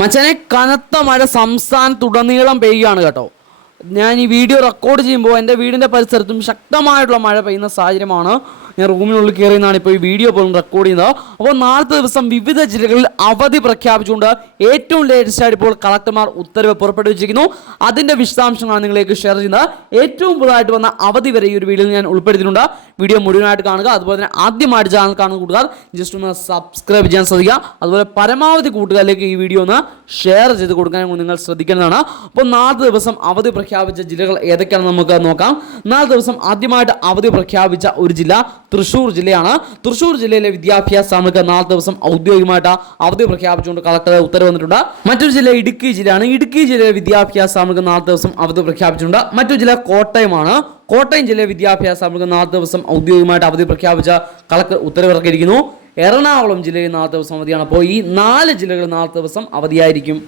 മച്ചനെ കനത്ത മഴ സംസ്ഥാനത്തുടനീളം പെയ്യുകയാണ് കേട്ടോ. ഞാൻ ഈ വീഡിയോ റെക്കോർഡ് ചെയ്യുമ്പോൾ എന്റെ വീടിന്റെ പരിസരത്തും ശക്തമായിട്ടുള്ള മഴ പെയ്യുന്ന സാഹചര്യമാണ്. ഞാൻ റൂമിനുള്ളിൽ കയറിയെന്നാണ് ഇപ്പോൾ ഈ വീഡിയോ പോലും റെക്കോർഡ് ചെയ്യുന്നത്. അപ്പോൾ നാളത്തെ ദിവസം വിവിധ ജില്ലകളിൽ അവധി പ്രഖ്യാപിച്ചുകൊണ്ട് ഏറ്റവും ലേറ്റസ്റ്റ് ആയിട്ട് ഇപ്പോൾ കളക്ടർമാർ ഉത്തരവ് പുറപ്പെടുവിച്ചിരിക്കുന്നു. അതിന്റെ വിശദാംശങ്ങളാണ് നിങ്ങളിലേക്ക് ഷെയർ ചെയ്യുന്നത്. ഏറ്റവും പുതുതായിട്ട് വന്ന അവധി വരെ ഈ ഒരു വീഡിയോയിൽ ഞാൻ ഉൾപ്പെടുത്തിയിട്ടുണ്ട്. വീഡിയോ മുഴുവനായിട്ട് കാണുക. അതുപോലെ തന്നെ ആദ്യമായിട്ട് ചാനൽ കാണുന്ന കൂട്ടുകാർ ജസ്റ്റ് ഒന്ന് സബ്സ്ക്രൈബ് ചെയ്യാൻ ശ്രദ്ധിക്കുക. അതുപോലെ പരമാവധി കൂട്ടുകാരിലേക്ക് ഈ വീഡിയോ ഒന്ന് ഷെയർ ചെയ്ത് കൊടുക്കാൻ നിങ്ങൾ ശ്രദ്ധിക്കേണ്ടതാണ്. അപ്പോൾ നാല് ദിവസം അവധി പ്രഖ്യാപിച്ച ജില്ലകൾ ഏതൊക്കെയാണെന്ന് നമുക്ക് നോക്കാം. നാല് ദിവസം ആദ്യമായിട്ട് അവധി പ്രഖ്യാപിച്ച ഒരു ജില്ല തൃശ്ശൂർ ജില്ലയാണ്. തൃശ്ശൂർ ജില്ലയിലെ വിദ്യാഭ്യാസ നമുക്ക് നാല് ദിവസം ഔദ്യോഗികമായിട്ട് അവധി പ്രഖ്യാപിച്ചുകൊണ്ട് കളക്ടർ ഉത്തരവ് വന്നിട്ടുണ്ട് മറ്റൊരു ജില്ല ഇടുക്കി ജില്ലയാണ്. ഇടുക്കി ജില്ലയിലെ വിദ്യാഭ്യാസ നമുക്ക് നാല് ദിവസം അവധി പ്രഖ്യാപിച്ചിട്ടുണ്ട്. മറ്റൊരു ജില്ല കോട്ടയമാണ്. കോട്ടയം ജില്ലയിലെ വിദ്യാഭ്യാസ സമൂഹം നാല് ദിവസം ഔദ്യോഗികമായിട്ട് അവധി പ്രഖ്യാപിച്ച കളക്ടർ ഉത്തരവിറക്കിയിരിക്കുന്നു. എറണാകുളം ജില്ലയിൽ നാല് ദിവസം അവധിയാണ്. അപ്പോൾ ഈ നാല് ജില്ലകളിൽ നാല് ദിവസം അവധിയായിരിക്കും.